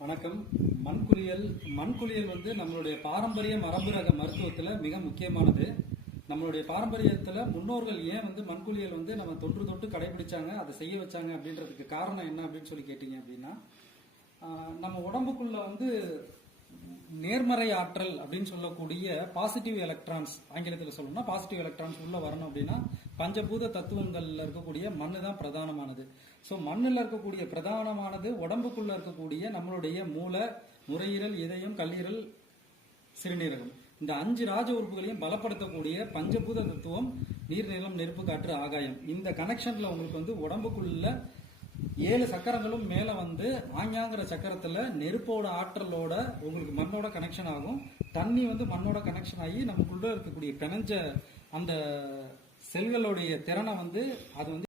வணக்கம். மண்குளியல் வந்து நம்மளுடைய பாரம்பரிய மரபு ரக மருத்துவத்தில் மிக முக்கியமானது. நம்மளுடைய பாரம்பரியத்தில் முன்னோர்கள் ஏன் வந்து மண்குளியல் வந்து நம்ம தொன்று தொட்டு கடைபிடிச்சாங்க, அதை செய்ய வச்சாங்க அப்படின்றதுக்கு காரணம் என்ன அப்படின்னு சொல்லி கேட்டீங்க அப்படின்னா, நம்ம உடம்புக்குள்ள வந்து நேர்மறை ஆற்றல் அப்படின்னு சொல்லக்கூடிய பாசிட்டிவ் எலக்ட்ரான்ஸ், ஆங்கிலத்தில் சொல்லணும்னா பாசிட்டிவ் எலக்ட்ரான்ஸ் உள்ள வரணும் அப்படின்னா பஞ்சபூத தத்துவங்கள்ல இருக்கக்கூடிய மண்ணு தான் பிரதானமானது. ஸோ மண்ணில் இருக்கக்கூடிய பிரதானமானது உடம்புக்குள்ள இருக்கக்கூடிய நம்மளுடைய மூளை, நுரையீரல், இதயம், கல்லீரல், சிறுநீரகம், இந்த 5 ராஜ உறுப்புகளையும் பலப்படுத்தக்கூடிய பஞ்சபூத தத்துவம் நீர், நிலம், நெருப்பு, காற்று, ஆகாயம். இந்த கனெக்ஷன்ல உங்களுக்கு வந்து உடம்புக்குள்ள 7 சக்கரங்களும் மேல வந்து ஆஞ்ஞாங்கிற சக்கரத்துல நெருப்போட ஆற்றலோட உங்களுக்கு மண்ணோட கனெக்ஷன் ஆகும். தண்ணி வந்து மண்ணோட கனெக்ஷன் ஆகி நமக்குள்ள இருக்கக்கூடிய பிணைஞ்ச அந்த செல்களுடைய திறனை வந்து அது வந்து